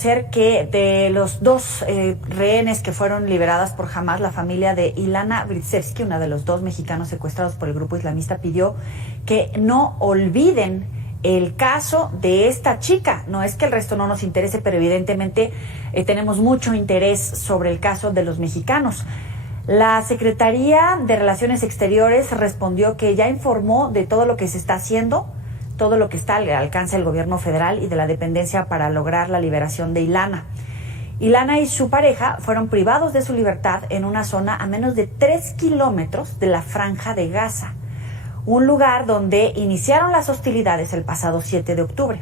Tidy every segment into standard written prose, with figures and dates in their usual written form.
conocer que de los dos rehenes que fueron liberadas por Hamás, la familia de Ilana Gritsevsky, una de los dos mexicanos secuestrados por el grupo islamista, pidió que no olviden el caso de esta chica. No es que el resto no nos interese, pero evidentemente tenemos mucho interés sobre el caso de los mexicanos. La Secretaría de Relaciones Exteriores respondió que ya informó de todo lo que se está haciendo, todo lo que está al alcance del gobierno federal y de la dependencia para lograr la liberación de Ilana. Ilana y su pareja fueron privados de su libertad en una zona a menos de 3 kilómetros de la Franja de Gaza, un lugar donde iniciaron las hostilidades el pasado 7 de octubre.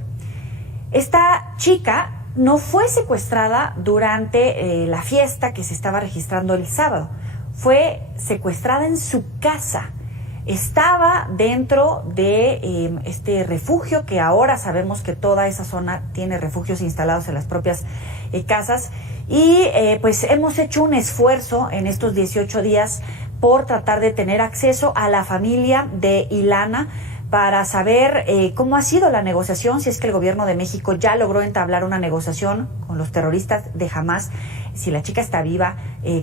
Esta chica no fue secuestrada durante la fiesta que se estaba registrando el sábado, fue secuestrada en su casa. Estaba dentro de este refugio, que ahora sabemos que toda esa zona tiene refugios instalados en las propias casas. Y pues hemos hecho un esfuerzo en estos 18 días por tratar de tener acceso a la familia de Ilana para saber cómo ha sido la negociación, si es que el gobierno de México ya logró entablar una negociación con los terroristas de Hamás, si la chica está viva,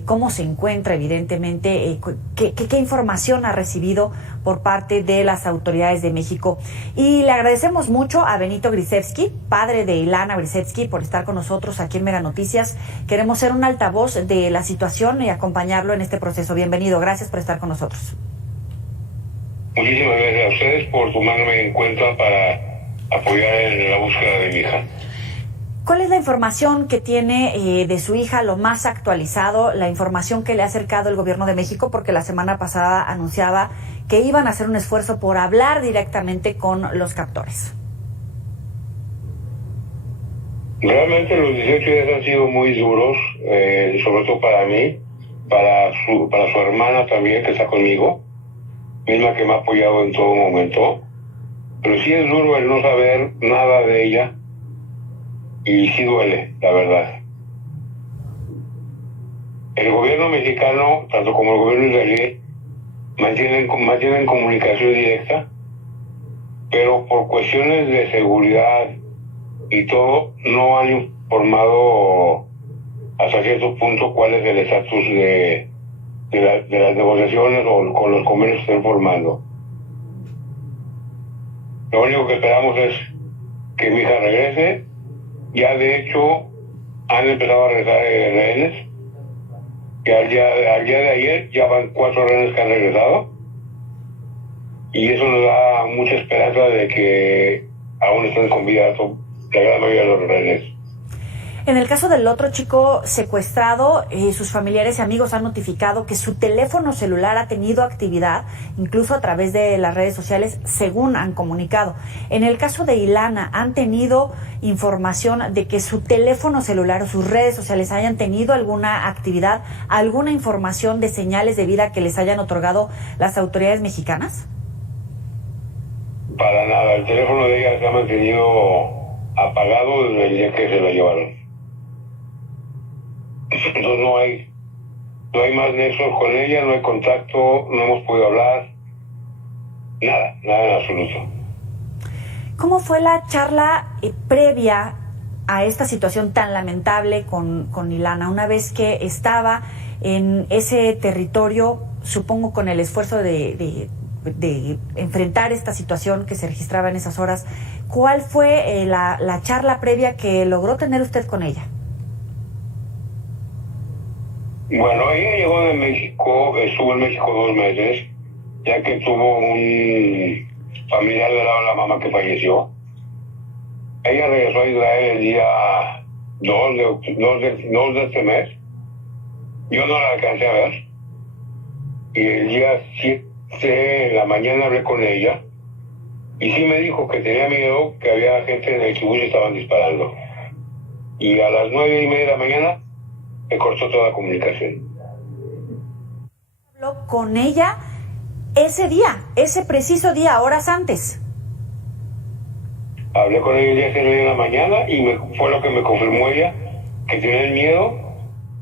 cómo se encuentra, evidentemente, qué información ha recibido por parte de las autoridades de México. Y le agradecemos mucho a Benito Gritsevsky, padre de Ilana Gritsevsky, por estar con nosotros aquí en Mega Noticias. Queremos ser un altavoz de la situación y acompañarlo en este proceso. Bienvenido, gracias por estar con nosotros. Muchísimas gracias a ustedes por tomarme en cuenta para apoyar en la búsqueda de mi hija. ¿Cuál es la información que tiene de su hija, lo más actualizado, la información que le ha acercado el gobierno de México? Porque la semana pasada anunciaba que iban a hacer un esfuerzo por hablar directamente con los captores. Realmente los 18 días han sido muy duros, sobre todo para mí, para su hermana también, que está conmigo, misma que me ha apoyado en todo momento. Pero sí es duro el no saber nada de ella, y sí duele, la verdad. El gobierno mexicano, tanto como el gobierno israelí, mantienen comunicación directa, pero por cuestiones de seguridad y todo, no han informado hasta cierto punto cuál es el estatus de las negociaciones o con los convenios que están formando. Lo único que esperamos es que mi hija regrese. Ya de hecho han empezado a regresar rehenes, que al día de ayer ya van 4 rehenes que han regresado, y eso nos da mucha esperanza de que aún están con vida la gran mayoría de los rehenes. En el caso del otro chico secuestrado, sus familiares y amigos han notificado que su teléfono celular ha tenido actividad, incluso a través de las redes sociales, según han comunicado. En el caso de Ilana, ¿han tenido información de que su teléfono celular o sus redes sociales hayan tenido alguna actividad, alguna información de señales de vida que les hayan otorgado las autoridades mexicanas? Para nada, el teléfono de ella se ha mantenido apagado desde el día que se la llevaron. Entonces no hay más nexos con ella, no hay contacto, no hemos podido hablar, nada en absoluto. ¿Cómo fue la charla previa a esta situación tan lamentable con Ilana? Una vez que estaba en ese territorio, supongo con el esfuerzo de enfrentar esta situación que se registraba en esas horas, ¿cuál fue la charla previa que logró tener usted con ella? Bueno, ella llegó de México, estuvo en México 2 meses, ya que tuvo un familiar del lado de la mamá que falleció. Ella regresó a Israel el día 2 de este mes. Yo no la alcancé a ver. Y el día 7 en la mañana hablé con ella. Y sí me dijo que tenía miedo, que había gente en el kibutz y estaban disparando. Y a las 9:30 de la mañana me cortó toda la comunicación. Habló con ella ese día, ese preciso día, horas antes. Hablé con ella el día 6 de la mañana y fue lo que me confirmó ella, que tenía el miedo.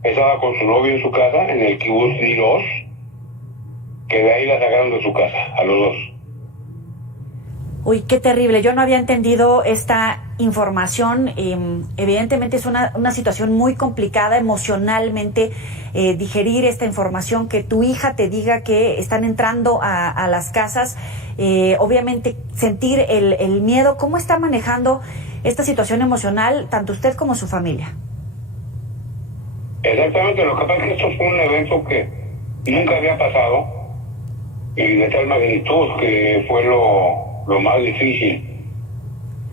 Estaba con su novio en su casa, en el kibutz Nirosh, que de ahí la sacaron de su casa, a los dos. Uy, qué terrible. Yo no había entendido esta información. Evidentemente es una situación muy complicada emocionalmente digerir esta información, que tu hija te diga que están entrando a las casas. Obviamente sentir el miedo. ¿Cómo está manejando esta situación emocional tanto usted como su familia? Exactamente. Lo que pasa es que esto fue un evento que nunca había pasado y de tal magnitud que fue lo más difícil.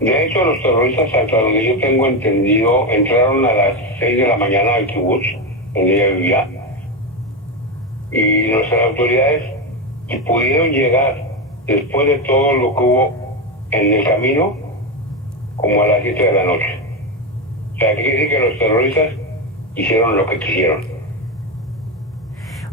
De hecho, los terroristas, hasta donde yo tengo entendido, entraron a las 6 de la mañana al kibutz, donde ella vivía, y nuestras autoridades pudieron llegar, después de todo lo que hubo en el camino, como a las 7 de la noche. O sea, quiere decir que los terroristas hicieron lo que quisieron.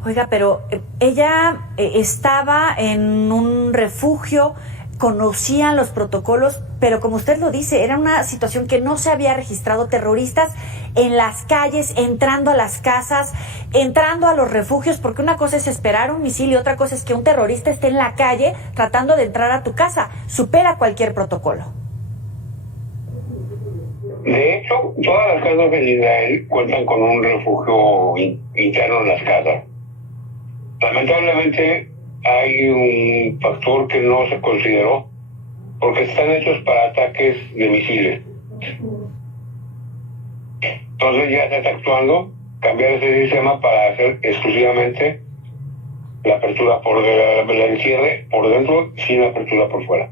Oiga, pero ella estaba en un refugio, conocían los protocolos, pero como usted lo dice, era una situación que no se había registrado. Terroristas en las calles, entrando a las casas, entrando a los refugios, porque una cosa es esperar un misil y otra cosa es que un terrorista esté en la calle tratando de entrar a tu casa. Supera cualquier protocolo. De hecho, todas las casas en Israel cuentan con un refugio interno en las casas. Lamentablemente hay un factor que no se consideró, porque están hechos para ataques de misiles. Entonces ya se está actuando cambiar ese sistema para hacer exclusivamente la apertura el cierre por dentro, sin apertura por fuera.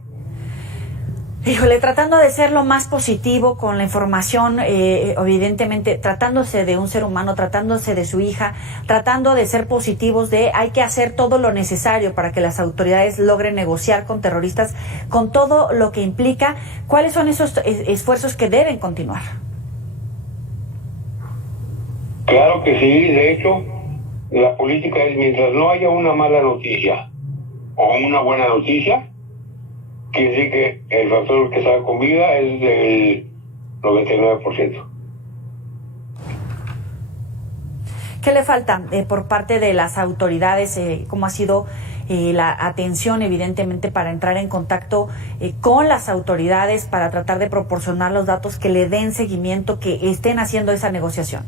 Híjole, tratando de ser lo más positivo con la información, evidentemente tratándose de un ser humano, tratándose de su hija, tratando de ser positivos, hay que hacer todo lo necesario para que las autoridades logren negociar con terroristas, con todo lo que implica. ¿Cuáles son esos esfuerzos que deben continuar? Claro que sí. De hecho, la política es, mientras no haya una mala noticia o una buena noticia, quiere decir que el factor que está con vida es del 99%. ¿Qué le falta por parte de las autoridades? ¿Cómo ha sido la atención, evidentemente, para entrar en contacto con las autoridades para tratar de proporcionar los datos que le den seguimiento, que estén haciendo esa negociación?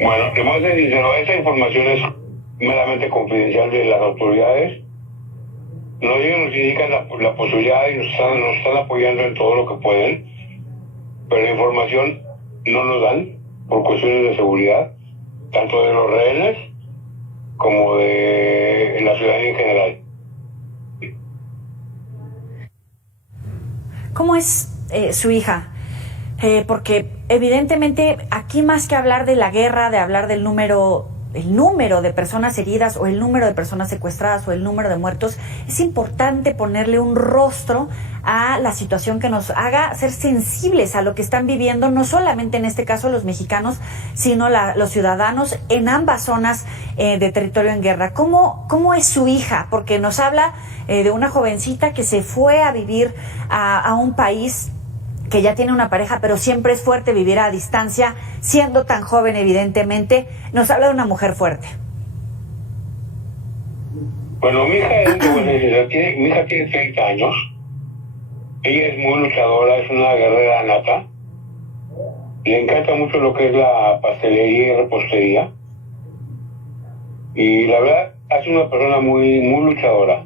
Bueno, que más de sincero, esa información es meramente confidencial de las autoridades. Ellos nos indican la posibilidad y nos están apoyando en todo lo que pueden, pero la información no nos dan por cuestiones de seguridad, tanto de los rehenes como de la ciudadanía en general. ¿Cómo es su hija? Porque evidentemente aquí, más que hablar de la guerra, de hablar del número de personas heridas o el número de personas secuestradas o el número de muertos, es importante ponerle un rostro a la situación que nos haga ser sensibles a lo que están viviendo, no solamente en este caso los mexicanos, sino los ciudadanos en ambas zonas de territorio en guerra. ¿Cómo es su hija? Porque nos habla de una jovencita que se fue a vivir a un país que ya tiene una pareja, pero siempre es fuerte vivir a distancia, siendo tan joven, evidentemente. Nos habla de una mujer fuerte. Bueno, mi hija tiene 30 años. Ella es muy luchadora, es una guerrera nata. Le encanta mucho lo que es la pastelería y repostería. Y la verdad, es una persona muy, muy luchadora.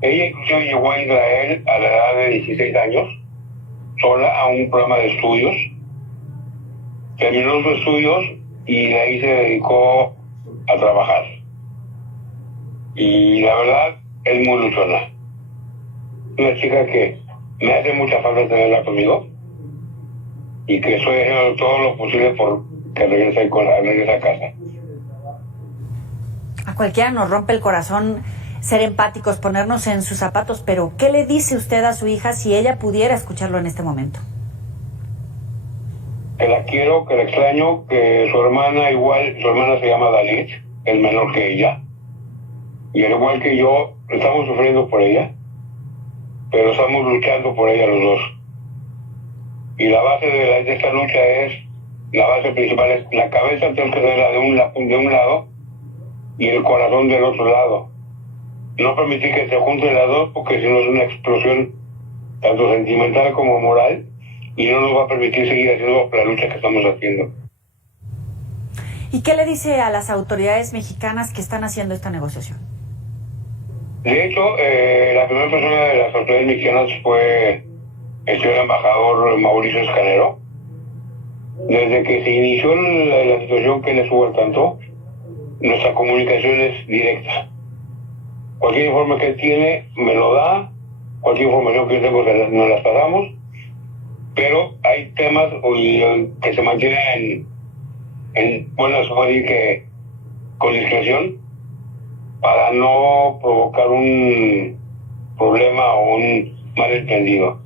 Ella incluso llegó a Israel a la edad de 16 años. Sola a un programa de estudios, terminó sus estudios y de ahí se dedicó a trabajar. Y la verdad es muy luchona. Una chica que me hace mucha falta tenerla conmigo y que estoy haciendo todo lo posible por que regrese a casa. A cualquiera nos rompe el corazón ser empáticos, ponernos en sus zapatos, pero ¿qué le dice usted a su hija si ella pudiera escucharlo en este momento? Que la quiero, que la extraño, que su hermana se llama Dalit, es menor que ella, y al igual que yo, estamos sufriendo por ella, pero estamos luchando por ella los dos. Y la base de esta lucha la base principal es la cabeza, tenemos que tenerla de un lado y el corazón del otro lado. no permitir que se junten las dos, porque si no es una explosión tanto sentimental como moral, y no nos va a permitir seguir haciendo la lucha que estamos haciendo. ¿Y qué le dice a las autoridades mexicanas que están haciendo esta negociación? De hecho, la primera persona de las autoridades mexicanas fue el señor embajador Mauricio Escanero. Desde que se inició la situación que él estuvo al tanto, nuestra comunicación es directa. Cualquier informe que él tiene me lo da, cualquier información que yo tengo nos las pasamos, pero hay temas que se mantienen bueno, se puede decir que con discreción, para no provocar un problema o un malentendido.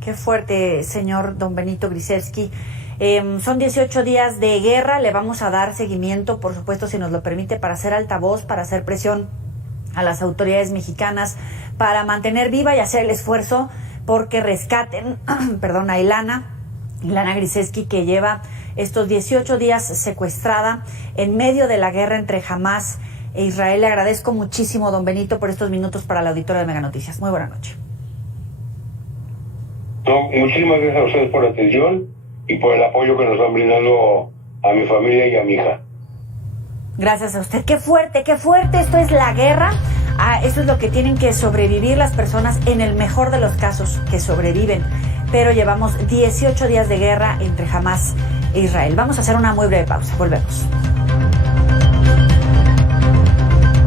Qué fuerte, señor don Benito Grisevsky. Son 18 días de guerra, le vamos a dar seguimiento, por supuesto, si nos lo permite, para hacer altavoz, para hacer presión a las autoridades mexicanas, para mantener viva y hacer el esfuerzo porque rescaten, perdón, a Ilana Grisevsky, que lleva estos 18 días secuestrada en medio de la guerra entre Hamás e Israel. Le agradezco muchísimo, don Benito, por estos minutos para la auditorio de Mega Noticias. Muy buena noche. No, muchísimas gracias a ustedes por la atención y por el apoyo que nos están brindando a mi familia y a mi hija. Gracias a usted. Qué fuerte, qué fuerte. Esto es la guerra. Esto es lo que tienen que sobrevivir las personas, en el mejor de los casos, que sobreviven. Pero llevamos 18 días de guerra entre Hamás e Israel. Vamos a hacer una muy breve pausa. Volvemos.